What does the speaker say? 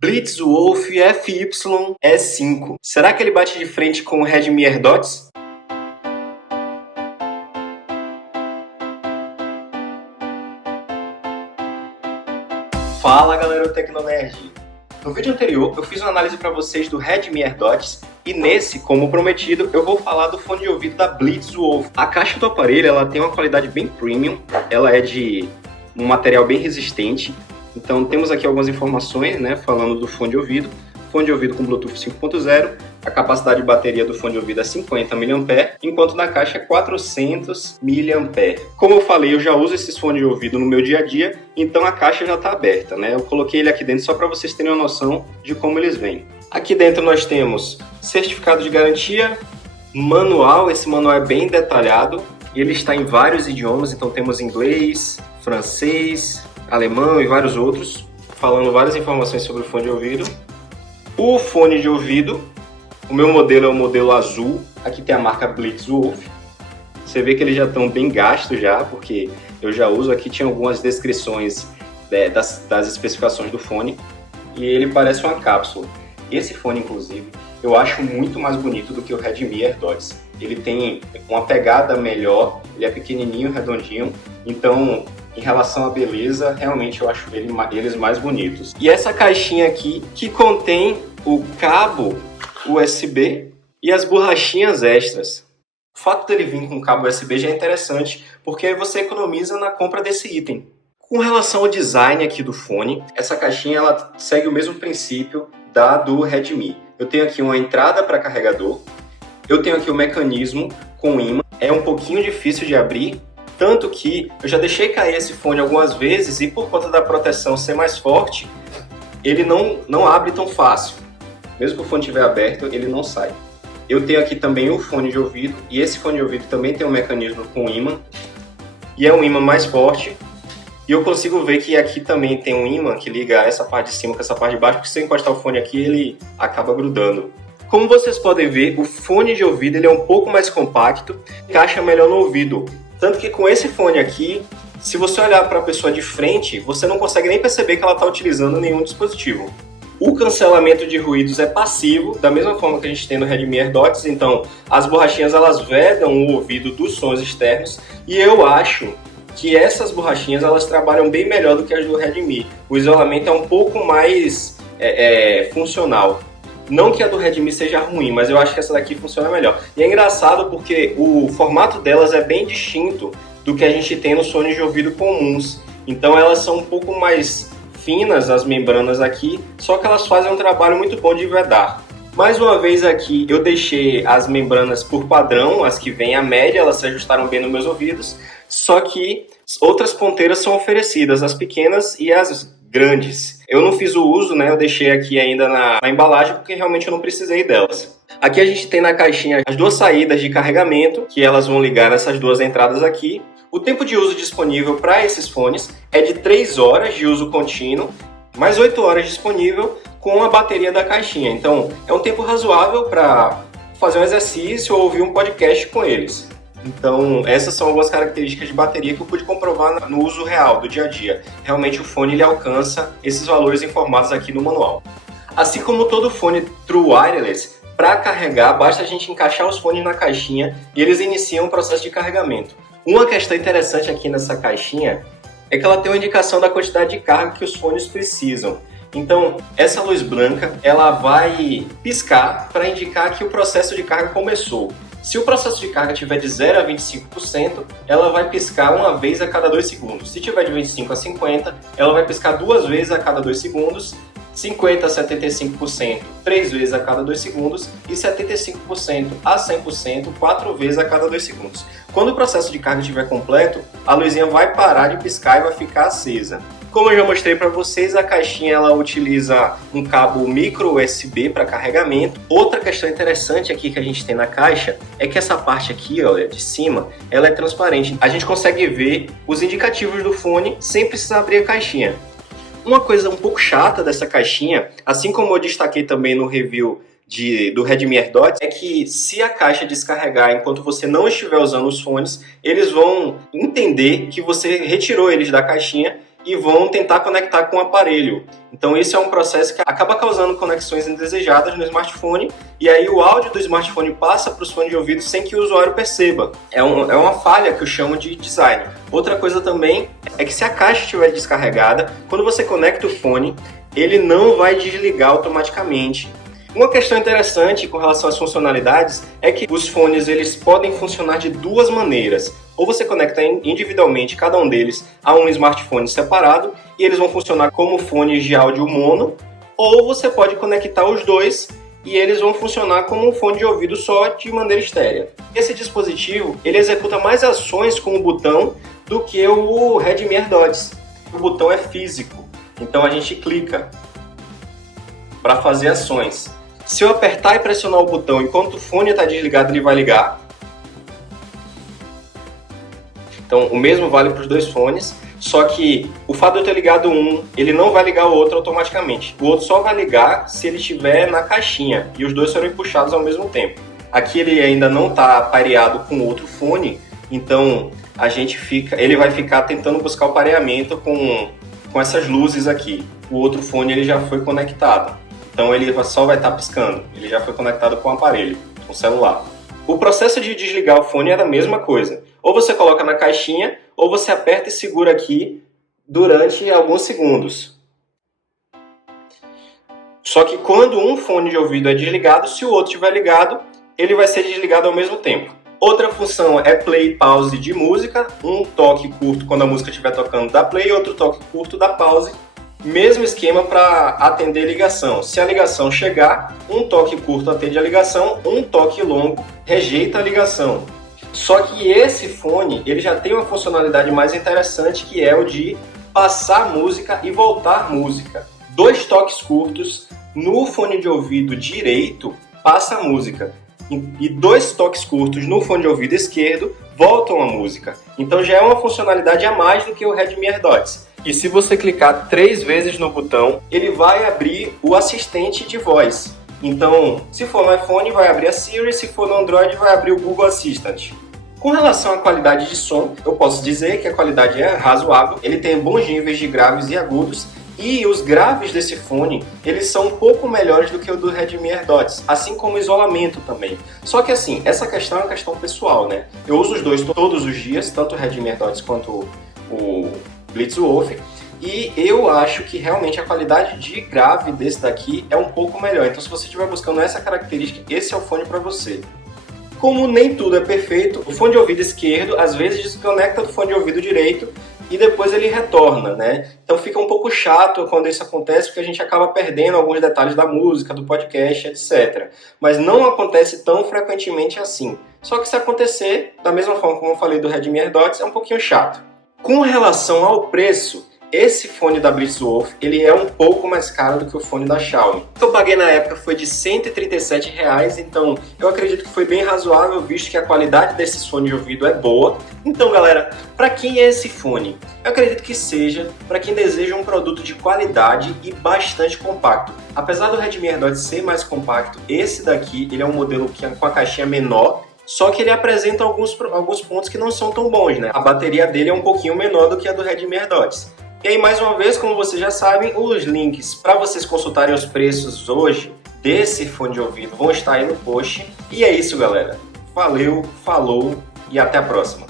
Blitzwolf FY-E5. Será que ele bate de frente com o Redmi AirDots? Fala galera do Tecnonerd! No vídeo anterior eu fiz uma análise para vocês do Redmi AirDots e nesse, como prometido, eu vou falar do fone de ouvido da Blitzwolf. A caixa do aparelho ela tem uma qualidade bem premium, ela é de um material bem resistente. Então temos aqui algumas informações, né, falando do fone de ouvido com Bluetooth 5.0, a capacidade de bateria do fone de ouvido é 50 mAh, enquanto na caixa é 400 mAh. Como eu falei, eu já uso esses fones de ouvido no meu dia a dia, então a caixa já está aberta, né? Eu coloquei ele aqui dentro só para vocês terem uma noção de como eles vêm. Aqui dentro nós temos certificado de garantia, manual, esse manual é bem detalhado, ele está em vários idiomas, então temos inglês, francês, alemão e vários outros, falando várias informações sobre o fone de ouvido. O fone de ouvido, o meu modelo é o modelo azul, aqui tem a marca Blitzwolf. Você vê que eles já estão bem gastos já, porque eu já uso, aqui tinha algumas descrições das especificações do fone, e ele parece uma cápsula. Esse fone, inclusive, eu acho muito mais bonito do que o Redmi AirDots. Ele tem uma pegada melhor, ele é pequenininho, redondinho, então em relação à beleza, realmente eu acho eles mais bonitos. E essa caixinha aqui, que contém o cabo USB e as borrachinhas extras. O fato dele vir com cabo USB já é interessante, porque você economiza na compra desse item. Com relação ao design aqui do fone, essa caixinha ela segue o mesmo princípio da do Redmi. Eu tenho aqui uma entrada para carregador, eu tenho aqui o mecanismo com ímã, é um pouquinho difícil de abrir, tanto que eu já deixei cair esse fone algumas vezes e por conta da proteção ser mais forte, ele não abre tão fácil. Mesmo que o fone estiver aberto, ele não sai. Eu tenho aqui também o fone de ouvido e esse fone de ouvido também tem um mecanismo com ímã e é um ímã mais forte. E eu consigo ver que aqui também tem um ímã que liga essa parte de cima com essa parte de baixo, porque se eu encostar o fone aqui, ele acaba grudando. Como vocês podem ver, o fone de ouvido ele é um pouco mais compacto, encaixa melhor no ouvido. Tanto que com esse fone aqui, se você olhar para a pessoa de frente, você não consegue nem perceber que ela está utilizando nenhum dispositivo. O cancelamento de ruídos é passivo, da mesma forma que a gente tem no Redmi AirDots, então as borrachinhas elas vedam o ouvido dos sons externos e eu acho que essas borrachinhas elas trabalham bem melhor do que as do Redmi. O isolamento é um pouco mais funcional. Não que a do Redmi seja ruim, mas eu acho que essa daqui funciona melhor. E é engraçado porque o formato delas é bem distinto do que a gente tem nos fones de ouvido comuns. Então elas são um pouco mais finas, as membranas aqui, só que elas fazem um trabalho muito bom de vedar. Mais uma vez aqui eu deixei as membranas por padrão, as que vêm à média, elas se ajustaram bem nos meus ouvidos, só que outras ponteiras são oferecidas, as pequenas e as grandes. Eu não fiz o uso, né? Eu deixei aqui ainda na embalagem porque realmente eu não precisei delas. Aqui a gente tem na caixinha as duas saídas de carregamento, que elas vão ligar nessas duas entradas aqui. O tempo de uso disponível para esses fones é de 3 horas de uso contínuo, mais 8 horas disponível com a bateria da caixinha. Então é um tempo razoável para fazer um exercício ou ouvir um podcast com eles. Então, essas são algumas características de bateria que eu pude comprovar no uso real, do dia a dia. Realmente o fone ele alcança esses valores informados aqui no manual. Assim como todo fone True Wireless, para carregar basta a gente encaixar os fones na caixinha e eles iniciam o processo de carregamento. Uma questão interessante aqui nessa caixinha é que ela tem uma indicação da quantidade de carga que os fones precisam. Então, essa luz branca ela vai piscar para indicar que o processo de carga começou. Se o processo de carga tiver de 0 a 25%, ela vai piscar uma vez a cada 2 segundos. Se tiver de 25 a 50%, ela vai piscar 2 vezes a cada 2 segundos, 50 a 75%, 3 vezes a cada 2 segundos e 75% a 100%, 4 vezes a cada 2 segundos. Quando o processo de carga estiver completo, a luzinha vai parar de piscar e vai ficar acesa. Como eu já mostrei para vocês, a caixinha ela utiliza um cabo micro USB para carregamento. Outra questão interessante aqui que a gente tem na caixa é que essa parte aqui, olha, de cima, ela é transparente. A gente consegue ver os indicativos do fone sem precisar abrir a caixinha. Uma coisa um pouco chata dessa caixinha, assim como eu destaquei também no review do Redmi AirDots, é que se a caixa descarregar enquanto você não estiver usando os fones, eles vão entender que você retirou eles da caixinha e vão tentar conectar com o aparelho. Então esse é um processo que acaba causando conexões indesejadas no smartphone, e aí o áudio do smartphone passa para os fones de ouvido sem que o usuário perceba. É uma falha que eu chamo de design. Outra coisa também é que se a caixa estiver descarregada, quando você conecta o fone, ele não vai desligar automaticamente. Uma questão interessante com relação às funcionalidades é que os fones eles podem funcionar de duas maneiras. Ou você conecta individualmente cada um deles a um smartphone separado e eles vão funcionar como fones de áudio mono, ou você pode conectar os dois e eles vão funcionar como um fone de ouvido só de maneira estérea. Esse dispositivo ele executa mais ações com o botão do que o Redmi AirDots. O botão é físico, então a gente clica para fazer ações. Se eu apertar e pressionar o botão enquanto o fone está desligado, ele vai ligar. Então, o mesmo vale para os dois fones, só que o fato de eu ter ligado um, ele não vai ligar o outro automaticamente. O outro só vai ligar se ele estiver na caixinha e os dois serão puxados ao mesmo tempo. Aqui ele ainda não está pareado com outro fone, então ele vai ficar tentando buscar o pareamento com essas luzes aqui. O outro fone ele já foi conectado. Então ele só vai estar piscando, ele já foi conectado com o aparelho, com o celular. O processo de desligar o fone é a mesma coisa. Ou você coloca na caixinha, ou você aperta e segura aqui durante alguns segundos. Só que quando um fone de ouvido é desligado, se o outro estiver ligado, ele vai ser desligado ao mesmo tempo. Outra função é play e pause de música, um toque curto quando a música estiver tocando dá play, outro toque curto dá pause. Mesmo esquema para atender ligação. Se a ligação chegar, um toque curto atende a ligação, um toque longo rejeita a ligação. Só que esse fone ele já tem uma funcionalidade mais interessante, que é o de passar música e voltar música. 2 toques curtos no fone de ouvido direito passa a música. E 2 toques curtos no fone de ouvido esquerdo voltam a música. Então já é uma funcionalidade a mais do que o Redmi AirDots. E se você clicar 3 vezes no botão, ele vai abrir o assistente de voz. Então, se for no iPhone, vai abrir a Siri, se for no Android, vai abrir o Google Assistant. Com relação à qualidade de som, eu posso dizer que a qualidade é razoável. Ele tem bons níveis de graves e agudos, e os graves desse fone, eles são um pouco melhores do que o do Redmi AirDots, assim como o isolamento também. Só que assim, essa questão é uma questão pessoal, né? Eu uso os dois todos os dias, tanto o Redmi AirDots quanto o Blitzwolf, e eu acho que realmente a qualidade de grave desse daqui é um pouco melhor. Então se você estiver buscando essa característica, esse é o fone para você. Como nem tudo é perfeito, o fone de ouvido esquerdo às vezes desconecta do fone de ouvido direito e depois ele retorna, né? Então fica um pouco chato quando isso acontece, porque a gente acaba perdendo alguns detalhes da música, do podcast, etc. Mas não acontece tão frequentemente assim. Só que se acontecer, da mesma forma como eu falei do Redmi AirDots, é um pouquinho chato. Com relação ao preço, esse fone da Blitzwolf, ele é um pouco mais caro do que o fone da Xiaomi. O que eu paguei na época foi de R$ 137, então eu acredito que foi bem razoável, visto que a qualidade desses fones de ouvido é boa. Então galera, para quem é esse fone? Eu acredito que seja para quem deseja um produto de qualidade e bastante compacto. Apesar do Redmi AirDots ser mais compacto, esse daqui ele é um modelo com a caixinha menor, só que ele apresenta alguns pontos que não são tão bons, né? A bateria dele é um pouquinho menor do que a do Redmi AirDots. E aí, mais uma vez, como vocês já sabem, os links para vocês consultarem os preços hoje desse fone de ouvido vão estar aí no post. E é isso, galera. Valeu, falou e até a próxima.